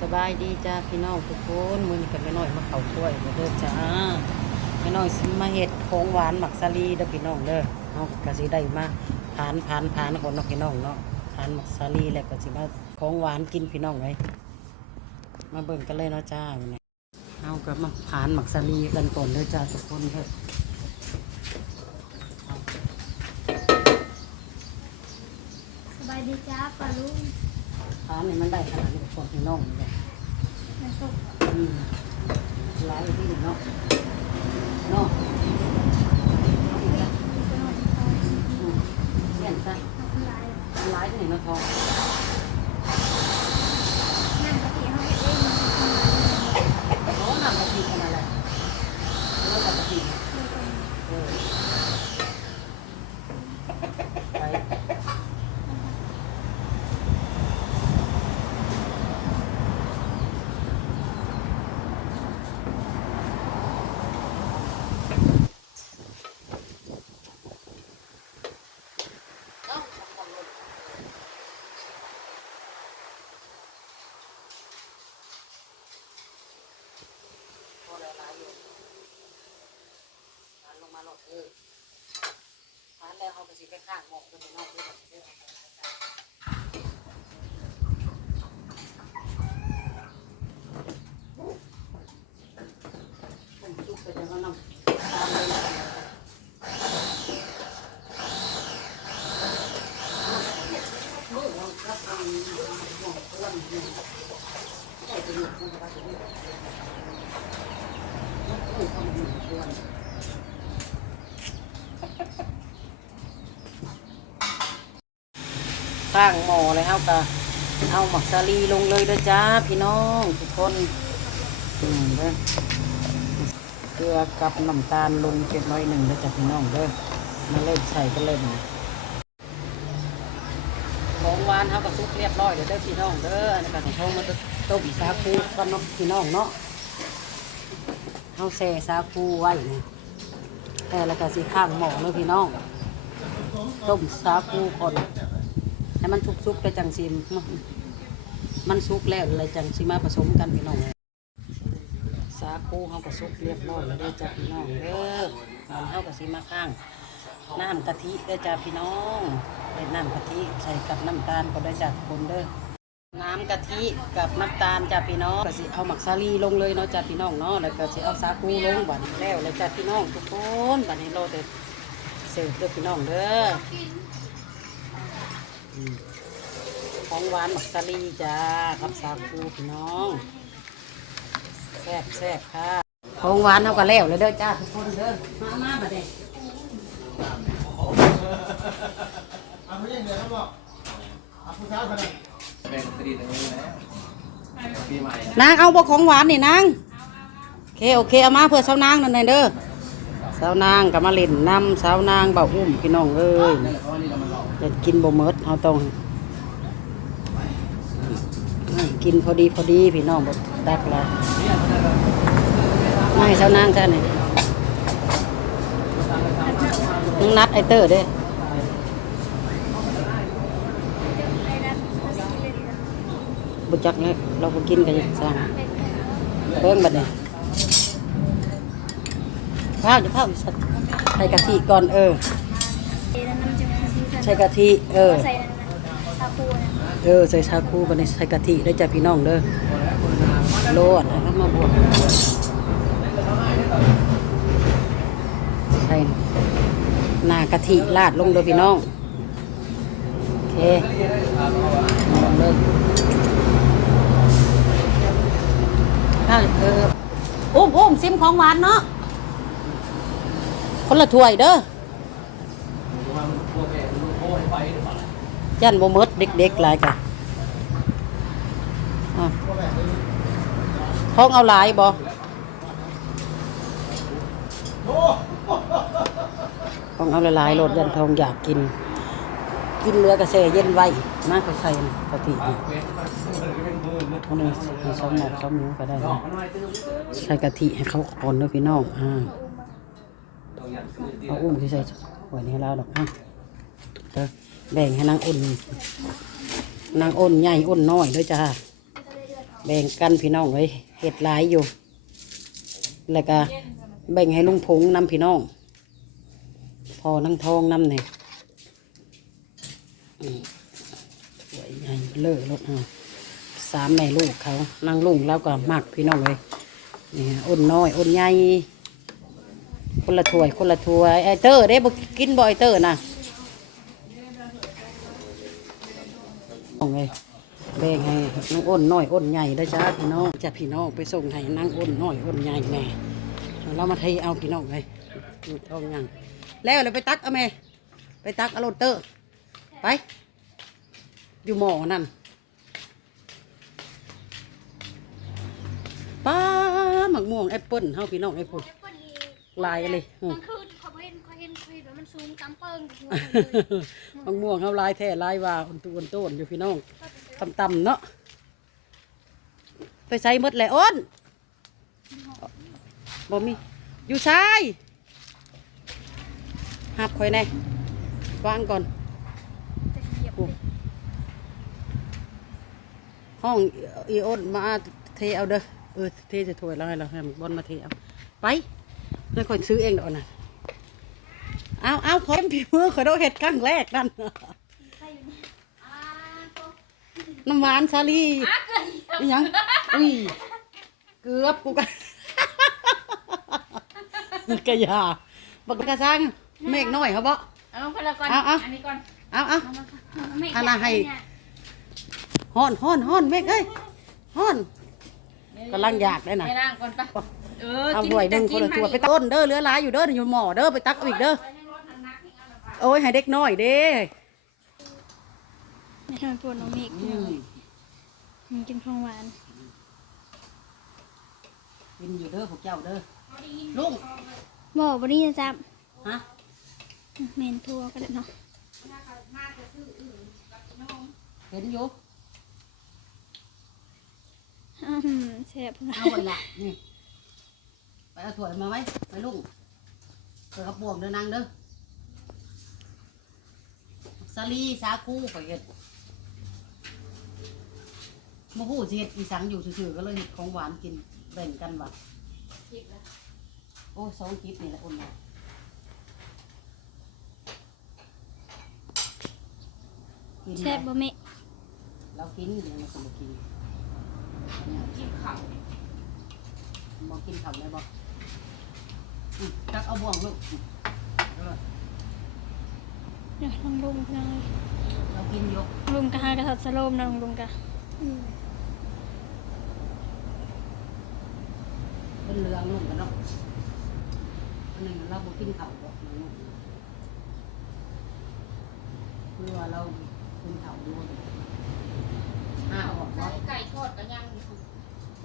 สบายดีจ้าพี่น้องทุกคนมือนี้กันไม่น้อยมาเข้าถ้วยเด้อจ้าไม่น้อยสิมาเฮ็ดของหวานหมักสาลีเด้อพี่น้องเด้อเฮาก็สิได้มาผ่านผ่านผ่านคนเนาะพี่น้องเนาะผ่านหมักสาลีแล้วก็สิมาของหวานกินพี่น้องเลยมาเบิ่งกันเลยเนาะจ้าวันนี้เฮาก็มาผ่านหมักสาลีกันก่อนเด้อจ้าทุกคนเด้อสบายดีจ้าปลาลุง ผ่านนี่ยมันได้ขนาดนี้ก่อนพี่น้องเลยน้ำตกอืมหลายที่เนาะเนาะไปหองเสียนซะทำลายหลายที่ไหนมาทอง น้ำกะทิเขาเองมันทำลาย โอ้นำกะทิขนาดไหนเลือกกะทิ เลยเป็น เออไปเอ้าทำความรู้ พอแลายอยู่ทานลงมาหลดเออทานแล้วเขาก็สิไปข้างหมอกกันไปนอกด้วยกันเด้อผมจุกไปจะเขานำตามเลยนะมือเราครับทางหมอกเพื่อนเนี่ยใช่จะอยู่คงจะไปอยู่ตั้งหม้อเลยเอากะเอาหมักสาลีลงเลยด้อจ้าพี่น้องทุกคนอืมเด้อเกลือกับน้ำตาลลงเก็บน้อยหนึ่งด้อจ้าพี่น้องเด้อมาเล่นใส่กันเลยนของหวานเขาก็ซุกเรียบร้อยเด้อเด้อพี่น้องเด้ออันนี้ก็ของมันจะต้มสาคูกันเนาะพี่น้องเนาะ เอาแซ่สาคูไว้นี่แต่แล้วก็สิข้างหม้อเลยพี่น้องต้มสาคูก่อนให้มันสุกๆไปจังสิมันมันสุกแล้วเลยจังสิมาผสมกันพี่น้องสาคูเขาก็สุกเรียบร้อยแล้วเด้จ้าพี่น้องเด้อมันเขาก็สิมาข้างน้ำกะทิเด้อจ้าพี่น้องเป็นน้ำกะทิใส่กับน้ำตาลก็ได้จ้าทุกคนเด้อ น้ำกะทิกับน้ำตาลจ้าพี่น้องก็สิเอาหมักซาลีลงเลยเนาะจ้าพี่น้องเนาะแล้วก็สิเอาสาคูลงบัดนี้แล้วแล้วจ้าพี่น้องทุกคนบัดนี้เราจะเสิร์ฟเด้อพี่น้องเด้อของหวานหมักซาลีจ้ากับสาคูพี่น้องแซ่บแซ่บค่ะของหวานเขาก็แล้วเลยเด้อจ้าทุกคนเด้อมามาบัดนี้เอาผู้หญิงเดี๋ยวเขาบอกเอาผู้ชายคนนั้ แบ่งคดีตรงนี้นะปีใหม่นางเอาบ่ของหวานนี่นางโอเคโอเคเอามาเพื่อสาวนางนั่นน่ะเด้อสาวนางกับมาเล่นน้ำสาวนางเบาอุ้มพี่น้องเอ้ยเพราะว่านี่เรามาหลอกอยากกินบ่เมิดเอาต้องกินพอดีพอดีพี่น้องบ่ตักละไม่สาวนางจ้านี่น้องนัดไอเตอร์เด้ไอ้นั่นเขาสิกินเลยดีนะ บ่จักเลยเราก็กินกันอย่างสั่งเป็นเพิ่งบัดนี้ข้าวจะข้าวสัตว์ใส่กะทิก่อนเออเอ้นั่นน้ำจิ้มซีซันใส่กะทิเออใส่นั่นนะชาปูนะเออใส่ชาคูบัดนี้ใส่กะทิได้อจ้ะพี่น้องเด้อโลดแล้วมาบวกใส่หน้ากะทิราดลงเด้อพี่น้องโอเคลงเลย ข้าวเอออุ้มอุ้มซิมของหวานเนาะคนละถ้วยเด้อยันบ่หมดเด็กๆหลายกะอะท้องเอาหลายบอ้ท้องเอาหลายๆโลดยันทองอยากกิน กินเรือกระเซเย็นไว้มาเขาใส่นี่กะทิ เท่านี้ให้สองหมอกสองนิ้วก็ได้นะใส่กะทิให้เขาก่อนด้อพี่น้องอ่าเอาอุ้มที่ใส่ไว้นี่ให้เราดอกอะเด้อแบ่งให้นางอุ่นนางอุ่นใหญ่อุ่นน้อยด้วยจ้าแบ่งกันพี่น้องไว้เห็ดหลายอยู่ แล้วก็แบ่งให้ลุงพงนำพี่น้อง พอนั่งทองนำเนี่ยอืมสวยใหญ่เลอะรถเอา สามแม่ลูกเขานั่งลุงแล้วก็มักพี่น้องเลยนี่อ้นน้อยอ้นใหญ่คนละถ้วยคนละถ้วยไอเตอร์ได้บกินบ่ไอเตอร์นะน้องเลยแบ่งให้นางอ้นน้อยอ้นใหญ่ได้จ้าพี่น้องจ้าพี่น้องไปส่งให้นางอ้นน้อยอ้นใหญ่แม่เรามาเทเอาพี่น้องเลยอยู่ท้องยังแล้วเลยไปตักเอาแม่ไปตักเอาโรเตอร์ไปอยู่หมอนั่น ป้าหมักม่วงแอปเปิ้ลเฮาพี่น้องไอ้พุ่นแอปเปิ้ลลายเลย มันคือเขาเห็นเขาเห็นเขาเห็นว่ามันสูงกำเปิ้งอยู่หมักม่วงเฮาลายแท้ลายว่าอุ่นตุนต้นอยู่พี่น้องต่ำๆเนาะไปใส่หมดแหละอ้นบ่มีอยู่ชายหับคอยแน่วางก่อน ห้องอีอ้นมาเทเอาเด้อ เออเทจะถ้วยแล้วให้เราให้มันบอลมาเทเอาไปนั่นคนซื้อเองเดอกนะเอาเอาขอเป็นผีมือขอโดนเห็ดครั้งแรกนั่นใครอยู่นี่อ่าโตน้ำหวานชาลีอะเกินอีหยังอุ้ยเกือบกูกันกระยาบักกระซังเมฆน้อยเขาบ่เอาคนละก่อนเอาเอาอันนี้ก่อนเอาเอาไม่อันน่ะให้เนี่ยฮ้อนฮ้อนฮ้อนเมฆเอ้ยฮ้อน กำลังอยากได้น่ะให้ร่างก่อนปะเออเอากิถ้วยหนึ่งคนละถ้วยไปต้นเด้อเหลือหลายอยู่เด้ออยู่หม้อเด้อไปตักเอาอีกเด้อโอ้ยให้เด็กน้อยเด้ไม่ทำปวดน้องเมฆอืมมันกินของหวานกินอยู่เด้อพวกเจ้าเด้อลุงบอกบริยจับฮะเมนทัวก็ได้เนาะเห็นอยู่ อืมแซ่บเอาไว้ละนี่ไปเอาถ้วยมาไว้ไปลุงเปิดกระป๋องเด้อนางเด้อสาลีสาคูไปเฮ็ดมาพูดสิเฮ็ดอีสังอยู่ซื่อๆก็เลยเฮ็ดของหวานกินแบ่งกันว่ะโอ้ยสองกิบนี่แหละอุ่นน่ะกินแซ่บไหมบ่เมฆเรากินเดี๋ยวเราก็มากิน กินข้าวมากินข้าวเลยบอกอืมจักเอาบ่วงลูกอืมเออเดี๋ยวลองลุงกันเลยเรากินอยกลุงกะหากระสัดสโลมนะลุงกะเป็นเรื่องลูกกันเนาะอันหนึ่งเราบ่กินข้าวบ่ลูกคือว่าเรากินข้าวด้วยห้าออก ไก่ เนาะ ไก่ทอ ดกันยังอยู่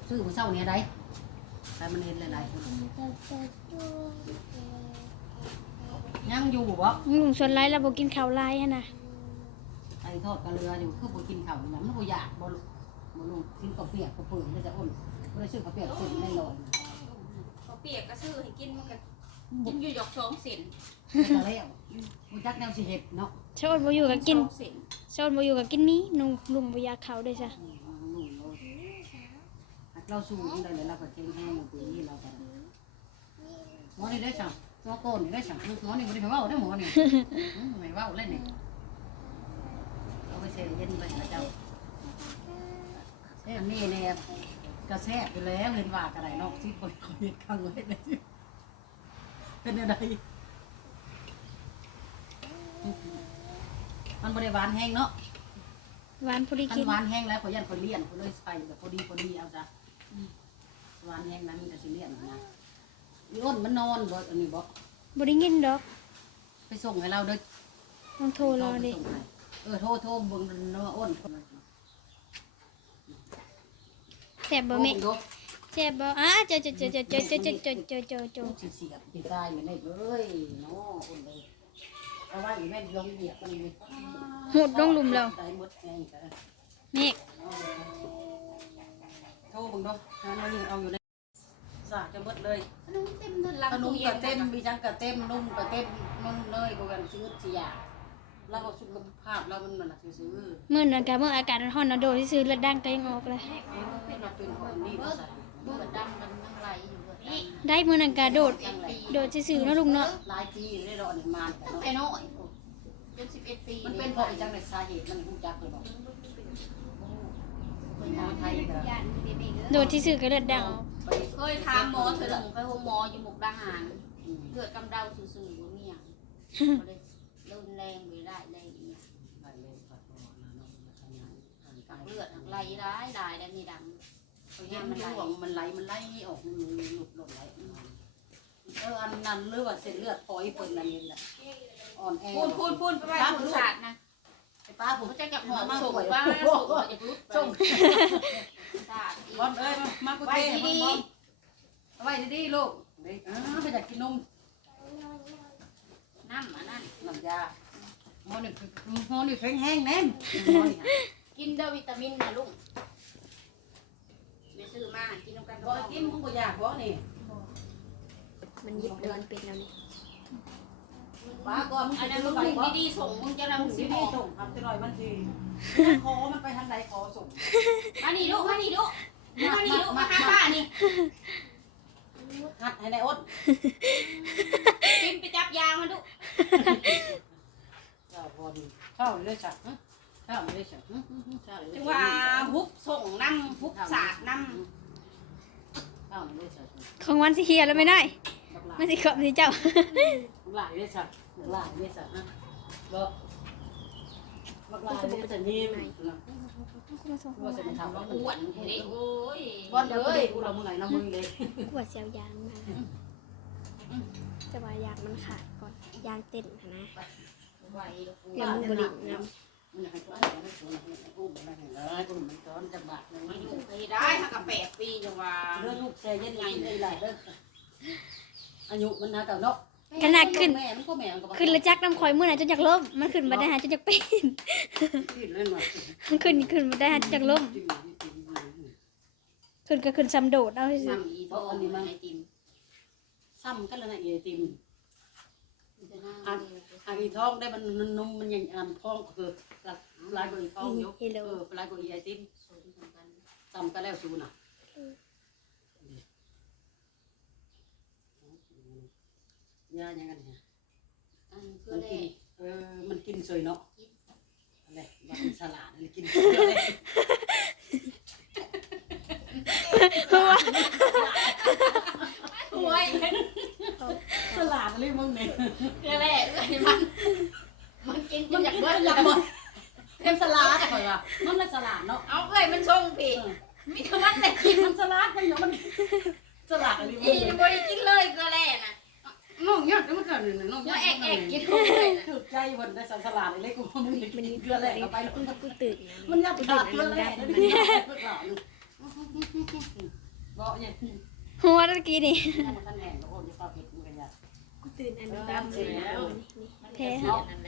ซื้อมาเช้าเนี้ยได้แต่มันเห็นหลายๆคนยังอยู่บ่ลุงส่วนไรเราบ่กินข้าวลายฮะนะไอ้ทอดกระเรืออยู่คือบ่กินข้าวนี่นะมันบ่อยากบ่ลูกบ่ลูกกินข้าวเปียกข้าวเปื่อยมันจะอ้นบ่ได้ซื้อข้าวเปียกซื้อในโรงเขาวเปียกก็ซื้อให้กินมันก็กินอยู่หยอกสองเซนก็แล้วบ่จักแนวสิเฮ็ดเนาะชาวบ้านบ่อยู่กับกินสองเซนชาวบ้านบ่อยู่กับกินนี้ลุงลุงบ่อยากเข้าด้วยจ้ะ อืมเอาลูกเรา เราสู้มันได้เลยเราก็เก่งแห้งปีนี้เราก็หมอนี่ได้สั่งตัวโกนนี่ได้สั่งหมอนี่บ่ได้ไปว้าได้หมอนี่ไม่ว้าเล่นนี่เอาไปเสียเย็นไปนะเจ้าเอ้ยนี่เนี่ยกระแทกไปแล้วเห็นว่ากันไรนาะที่คนเขาเห็นข้างไว้เลยเป็นอะไรมันบริวานแห้งเนาะหวานพอดีคันกินหวานแห้งแล้วขอยันคนเลี้ยนคนเลยใส่แบบพอดีพอดีเอาจ้ะ วานแห้งนั้นมันก็สิเลี้ยนนะอีอ้นมันนอนบ่อันนี้บ่บ่ได้ยินดอก ไปส่งให้เราเด้อต้องโทรรอดิ ไปส่งให้เออโทรโทรเบิ่งเนาะอ้นแซ่บบ่เมฆโทรบิ่งแซ่บบ่อะเจอเจอเจอเจอเจอเจอเจอเจอเจอเจอเจดูอสิเสียบสิตายอยู่ในเอ้ยเนาะอ้นเลยเอาไว้อยู่แม่นลงเหยียบกันนี่หูดลงหลุมแล้วได้หมดแห้งจ้ะเมฆโทรเบิ่งเนาะงานเรานี่เอาอยู่ในสากจะหมดเลยขนมเต็มเดินหลังขนมตู้เย็ก็นเต็มมีจังก็เต็มนุ่มก็เต็มนุ่มเลยกูกันซื้อสิยาเราก็สุขภาพเรามันมันน่ะซื่อมื้อนั้นก็มื้ออากาศร้อนๆเนาะโดดซื่อๆเลือดดังก็ยังออกเลย ๆเออเราเป็นของอันนี้ก็ใส่เบิดดำมันน้ำไหลอยู่เบิดนี่ได้มื้อนั้นก็โดด โดดซื่อๆเนาะลุงเนาะหลายปีได้รอนี่มาแต่ตั้งเนาะแต่น้อยจนสิบเอ็ดปีมันเป็นเพราะอีจังได๋สาเหตุมันรู้จักเลยบ่เป็ นทางไทยเด้อโดดซื่อๆก็เลือดดังออกไปเคยถามหมอเถอะหนึ่งไปโรงหมออยู่มุกดาหารอืมเลือดกำเดาซื่อๆบ่มีหยังบ่ได้รุนแรงบ่ได้แรงอีหยังไปเลยครับบ่นะเนาะทำงานทางกายเลือดไหลร้ายหลายแล้วมีดำเขาเห็นมันร่วงมันไหลมันไหลออกมันหลุดหลุดไหลเอออันนั้นหรือว่าเส้นเลือดฝอยเพิ่นนั่นนี่แหละอ่อนแอพูนพูนพูนไปไว้คุณศาสตร์นะ ไอ้ป้าผมเขาจะกับหอมส่งบ้าส่งมาจากรุดส่งศาสตร์อีกบอลเอ้ยมากูเต้บอลบอลเอาไว้ดีๆลูกเด็กอ้าไปอยากกินนมน้ำอันนั้นน้ำยาหมอนี่หมอนี่แข็งแห้งแน่นหมอนี่กินเดอวิตามินนะลุงไม่ซื้อมากินน้ำกันบ่กินมึงบ่อยากบ่นี่มันหยิบเดือนเป็นแล้วนี่ ป้าก็มึงอันจะนั้นรู้ลุงไปบ่ดีๆส่งมึงจะมึงสิสิได้บอกส่งทำจะหน่อยมันสิขอมันไปทางใดขอส่งมานี่ลูกมานี่ลูกมานี่ลูกมาหาป้านี่หัดให้ในอ้นกินไปจับยางมันลูกเจ้าพอดีเช้าเลยจ้ะเช้าเลยจ้ะเช้าเลยจังว่าฮุบส่งน้ำฮุบสาดน้เช้าเลยจ้ะของวันสิเฮียแล้วไม่ได้บักหลามันสิขอบสิเจ้า หลายเลยจ้ะบัก หลายเลยจ้ะฮะบ่บักหลายเลยจ้ะนี่ว่าจะมาทำำว่าอ้วนเฮ้ยโอ้ยก้อนเอ้ยกูเรามึงไหนนะมึงเลยกวดเสียวยางมาจะว่ายางมันขาดก่อนยางเต้นหั้นนะไหวเดี๋ยวมึงบริณนมึงอยากให้กูให้กูให้กูให้กูให้กูให้กูมันซ้อนจังหวะนึงมาอยู่ไปได้ถ้ากับแปดปีจังว่าเรื่องลูกแช่เย็นไงเลยหลายเด้ออายุมันนะเก่าเนาะำ ขนาดขึ้น แม่มันก็แม่มันก็ขึ้นระจักน้ำคอยเมื่อไหร่จนอยากล้มมันขึ้นมาได้หาจนอยากเป็น ขึ้นเล่นมามันขึ้นขึ้นมาได้หาจนอยากล้มขึ้นก็ขึ้นซ้ำโดดเอาสิซ้ำอีโตอันนี้มันไอติมซ้ำกันแล้วนะเอติมอันอีท้องได้มันนุ่มมันยังอันท้องคือลายกว่าอีท้องยกเฮโลเออลายกว่าอีไอติมซ้ำกันแล้วสูน่ะ ยาอย่างนั้นเนี่ยอันเพื่มัอนแรกินกเออมันกินสวยเนาะอะไรมันเป็นสลัดมันกินสวยเลยโอ้ยสลัดเลยมึงเนี่ยเพื่อนแรกเลยมัน มันกินจมันนอยากกินเบิดหลับหมดเป็นสลัดก่อนว่ะมันเป็นสลัดเนาะเอาเอ้ยมันส่งผิดมีคำว่าแต่กินมันสลัดมันเนาะมันสลัดอะไรมึอีงเนี่ยบริกินเลยก็แรกนะ น้ องยอนหนึ่งน้องยแล้อวดแอกแอกกินเลยถูกใจวันได้สลัดเลยกูมึงกินเกลือแหลกไปแล้วกูตื่นมันยัดขาดเกลือแหลกแล้วนี่บอกเนี่ยหัวตะกี้นี่กูตื่นอันดำเลยแพ้เนาะนั่ะ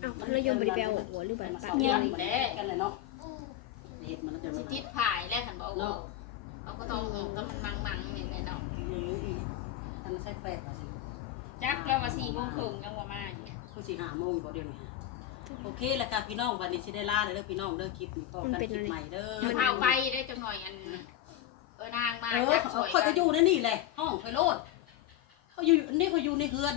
เอ้าเราโยมบริแปลหัวหรือแบบปากเงี้เงี้ยกันเลยเนาะจิติดผายแล้วขันบอกว่าเขาก็ต้องก็มันมังมังๆอย่างเงี้ยเนาะอันใส่แปดมาสิ จักแล้วว่าสี่โมงครึ่งยังว่ามาอยู่คือสี่ห้าโมงก็เดี๋ยวนี้โอเคแล้วค่ะพี่น้องวันนี้สิได้ลาเลยเด้อพี่น้องเด้อคลิปนี้ก็กันคลิปใหม่เด้อ เอาไปได้จังหน่อยอันเออนางมาเออจักสวย เขาก็อยู่ในนี่แหละห้องไปโลดเขาอยู่นี่เขาอยู่ในเฮือน